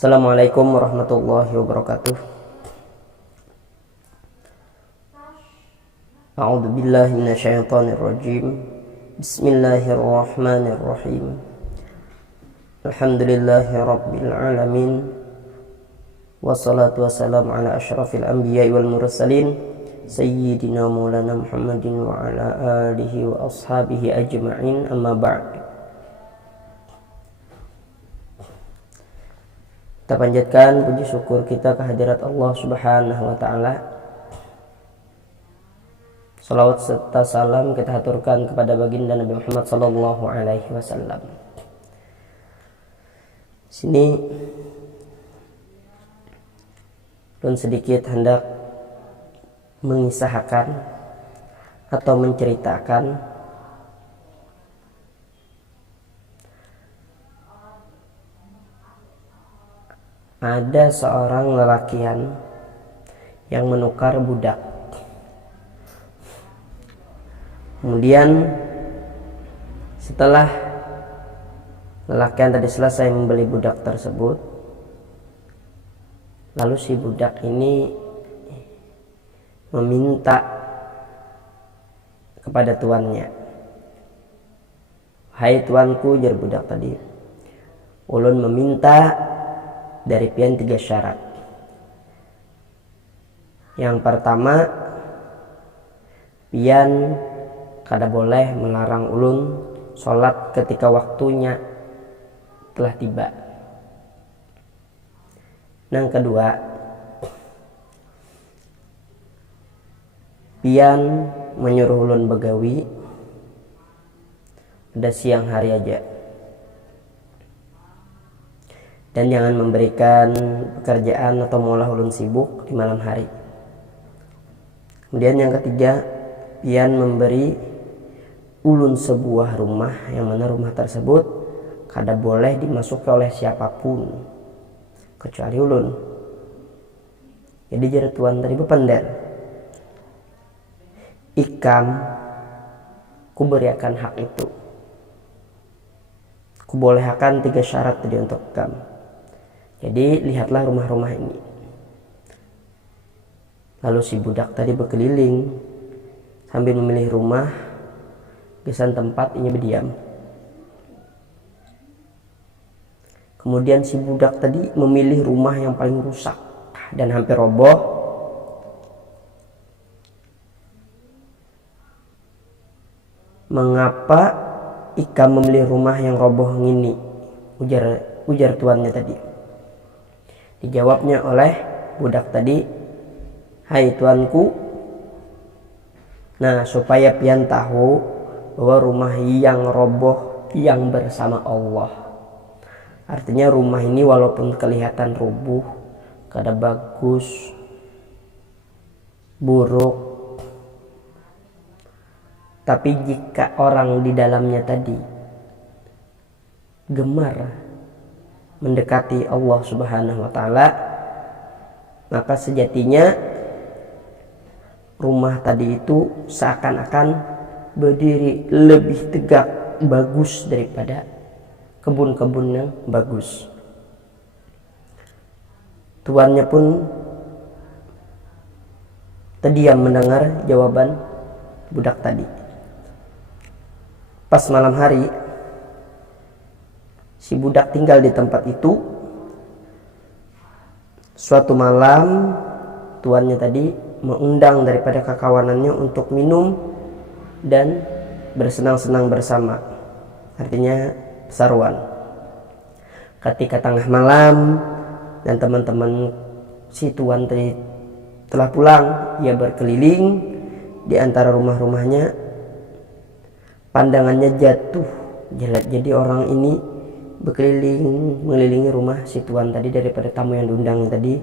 Assalamualaikum warahmatullahi wabarakatuh. A'udzu billahi minasyaitonir rajim. Bismillahirrahmanirrahim. Alhamdulillahi rabbil alamin. Wassalatu wassalamu ala asyrafil anbiya'i wal mursalin sayyidina maulana Muhammadin wa ala alihi wa ashabihi ajma'in, amma ba'd. Kita panjatkan puji syukur kita kehadirat Allah Subhanahu wa taala. Salawat serta salam kita haturkan kepada baginda Nabi Muhammad sallallahu alaihi wasallam. Sini pun sedikit hendak mengisahkan atau menceritakan ada seorang lelakian yang menukar budak. Kemudian setelah lelakian tadi selesai membeli budak tersebut, lalu si budak ini meminta kepada tuannya, "Hai tuanku," jar budak tadi, "ulun meminta dari pian 3 syarat. Yang pertama, pian kada boleh melarang ulun sholat ketika waktunya telah tiba. Yang kedua, pian menyuruh ulun begawi pada siang hari aja, dan jangan memberikan pekerjaan atau mengolah ulun sibuk di malam hari. Kemudian yang ketiga, pian memberi ulun sebuah rumah yang mana rumah tersebut kada boleh dimasuki oleh siapapun kecuali ulun." Jadi jar tuan tadi bepender, "Ikam ku beriakan hak itu, ku bolehkan 3 syarat tadi untuk ikam. Jadi lihatlah rumah-rumah ini." Lalu si budak tadi berkeliling sambil memilih rumah gesan tempat ini berdiam. Kemudian si budak tadi memilih rumah yang paling rusak dan hampir roboh. "Mengapa ikam memilih rumah yang roboh ini?" ujar tuannya tadi. Dijawabnya oleh budak tadi, "Hai tuanku, nah supaya pian tahu bahwa rumah yang roboh yang bersama Allah." Artinya rumah ini walaupun kelihatan rubuh, kada bagus, buruk, tapi jika orang di dalamnya tadi gemar mendekati Allah Subhanahu wa taala, maka sejatinya rumah tadi itu seakan-akan berdiri lebih tegak, bagus daripada kebun-kebun yang bagus. Tuannya pun terdiam mendengar jawaban budak tadi. Pas malam hari, si budak tinggal di tempat itu. Suatu malam, tuannya tadi mengundang daripada kekawanannya untuk minum dan bersenang-senang bersama, artinya saruan. Ketika tengah malam dan teman-teman si tuan tadi telah pulang, ia berkeliling di antara rumah-rumahnya. Pandangannya jatuh, jadi orang ini berkeliling mengelilingi rumah si tuan tadi daripada tamu yang diundang tadi,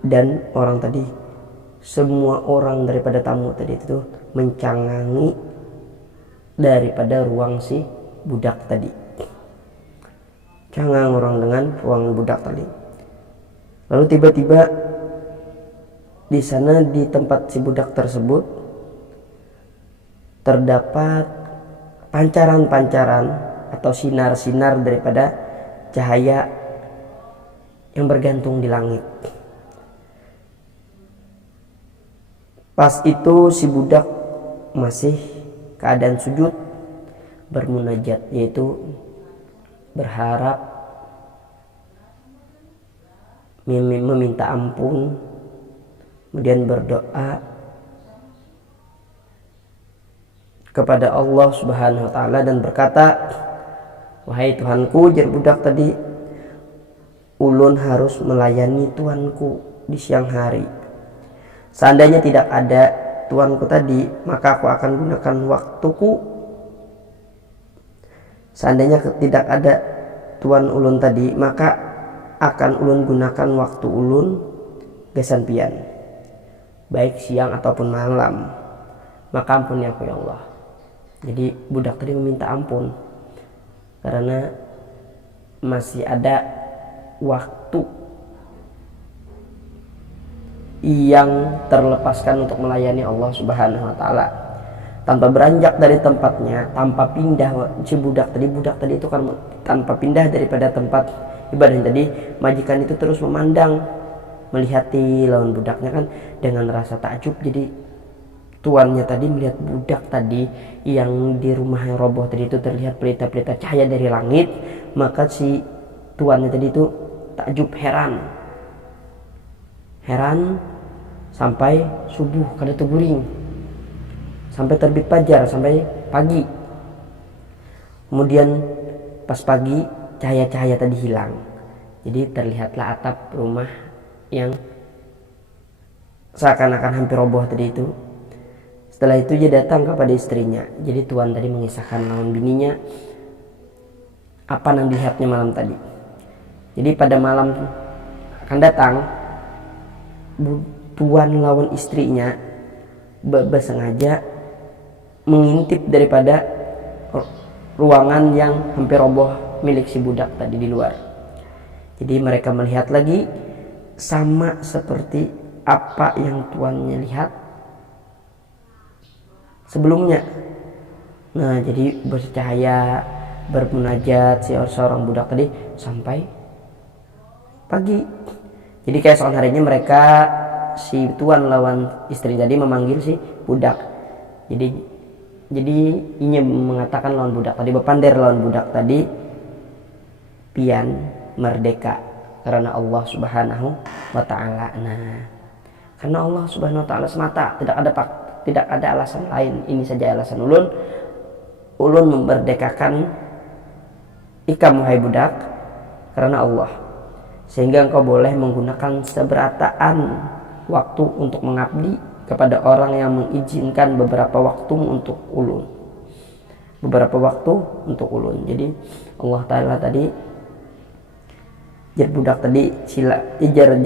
dan orang tadi, semua orang daripada tamu tadi itu mencangangi daripada ruang si budak tadi. Cangang orang dengan ruang budak tadi. Lalu tiba-tiba di sana di tempat si budak tersebut terdapat pancaran-pancaran atau sinar-sinar daripada cahaya yang bergantung di langit. Pas itu si budak masih keadaan sujud bermunajat, yaitu berharap meminta ampun, kemudian berdoa kepada Allah Subhanahu wa taala dan berkata, "Wahai Tuhanku," jar budak tadi, "ulun harus melayani Tuanku di siang hari. Seandainya tidak ada Tuanku tadi, maka aku akan gunakan waktuku. Seandainya tidak ada Tuan ulun tadi, maka akan ulun gunakan waktu ulun gesan pian, baik siang ataupun malam. Maka ampuni aku ya Allah." Jadi budak tadi meminta ampun karena masih ada waktu yang terlepaskan untuk melayani Allah Subhanahu wa taala. Tanpa beranjak dari tempatnya, tanpa pindah, si budak tadi itu kan tanpa pindah daripada tempat ibadah tadi, majikan itu terus memandang, melihati lawan budaknya kan dengan rasa takjub. Jadi tuannya tadi melihat budak tadi yang di rumah yang roboh tadi itu terlihat pelita-pelita cahaya dari langit, maka si tuannya tadi itu takjub, heran sampai subuh kada guring, sampai terbit fajar, sampai pagi. Kemudian pas pagi cahaya-cahaya tadi hilang, jadi terlihatlah atap rumah yang seakan-akan hampir roboh tadi itu. Setelah itu dia datang kepada istrinya. Jadi tuan tadi mengisahkan lawan bininya apa yang dilihatnya malam tadi. Jadi pada malam akan datang, tuan lawan istrinya bersengaja mengintip daripada ruangan yang hampir roboh milik si budak tadi di luar. Jadi mereka melihat lagi sama seperti apa yang tuannya lihat sebelumnya. Nah, jadi bercahaya, bermunajat si seorang budak tadi sampai pagi. Jadi keesokan harinya mereka, si tuan lawan istri tadi memanggil si budak. Jadi ini mengatakan lawan budak tadi, bepander lawan budak tadi, pian merdeka karena Allah Subhanahu wa taala. Nah, karena Allah Subhanahu wa taala semata, tidak ada alasan lain. Ini saja alasan ulun memerdekakan ikam wahai budak karena Allah, sehingga engkau boleh menggunakan seberataan waktu untuk mengabdi kepada orang yang mengizinkan beberapa waktu untuk ulun. Jadi Allah Ta'ala tadi jar budak tadi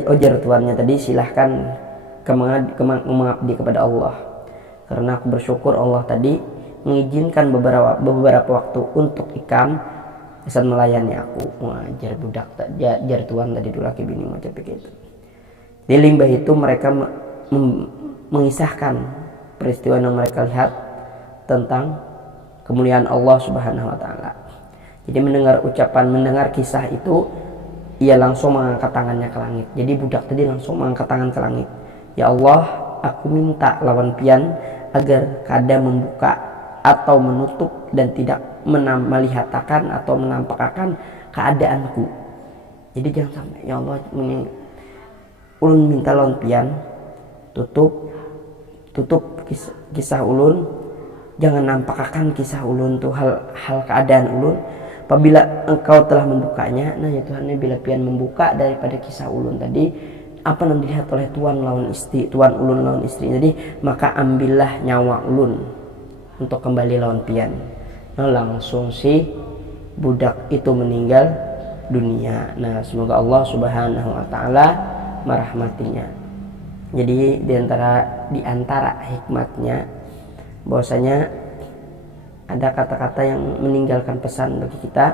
ojar tuannya tadi, silahkan mengabdi kepada Allah, karena aku bersyukur Allah tadi mengizinkan beberapa waktu untuk ikam bisa melayani aku. Jar budak jar tuan tadi dulu laki bini macam begitu. Di limbah itu mereka mengisahkan peristiwa yang mereka lihat tentang kemuliaan Allah Subhanahu wa taala. Jadi mendengar kisah itu, ia langsung mengangkat tangannya ke langit. Jadi budak tadi langsung mengangkat tangan ke langit. Ya Allah, aku minta lawan pian agar kada membuka atau menutup dan tidak melihatkan atau menampakkan keadaanku. Jadi jangan sampai, ya Allah, ulun minta lawan pian tutup kisah ulun, jangan nampakkan kisah ulun tuh hal keadaan ulun. Apabila engkau telah membukanya, nah ya Tuhan, bila pian membuka daripada kisah ulun tadi, apa yang dilihat oleh tuan ulun lawan istri jadi, maka ambillah nyawa ulun untuk kembali lawan pian. Nah, langsung si budak itu meninggal dunia. Nah, semoga Allah Subhanahu wa taala merahmatinya. Jadi di antara hikmatnya bahwasanya ada kata-kata yang meninggalkan pesan bagi kita.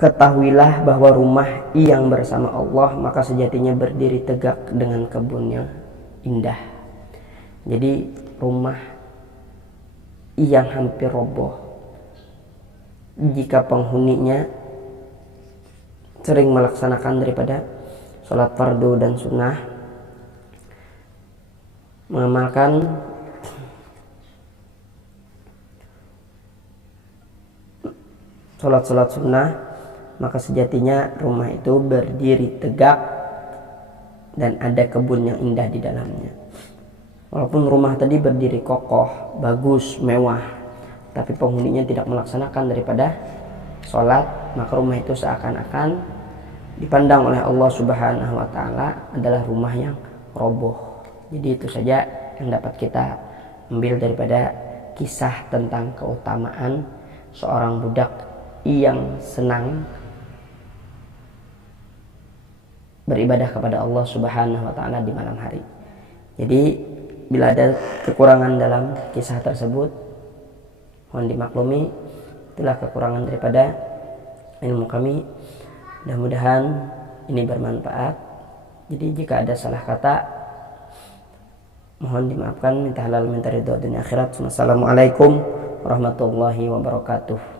Ketahuilah bahwa rumah yang bersama Allah maka sejatinya berdiri tegak dengan kebunnya indah. Jadi rumah yang hampir roboh jika penghuninya sering melaksanakan daripada sholat fardu dan sunnah, mengamalkan sholat-sholat sunnah, maka sejatinya rumah itu berdiri tegak dan ada kebun yang indah di dalamnya. Walaupun rumah tadi berdiri kokoh, bagus, mewah, tapi penghuninya tidak melaksanakan daripada sholat, maka rumah itu seakan-akan dipandang oleh Allah Subhanahu wa Ta'ala adalah rumah yang roboh. Jadi itu saja yang dapat kita ambil daripada kisah tentang keutamaan seorang budak yang senang beribadah kepada Allah Subhanahu wa Ta'ala di malam hari. Jadi bila ada kekurangan dalam kisah tersebut, mohon dimaklumi, itulah kekurangan daripada ilmu kami. Mudah-mudahan ini bermanfaat. Jadi jika ada salah kata, mohon dimaafkan, minta halal minta ridho dunia akhirat. Wassalamualaikum warahmatullahi wabarakatuh.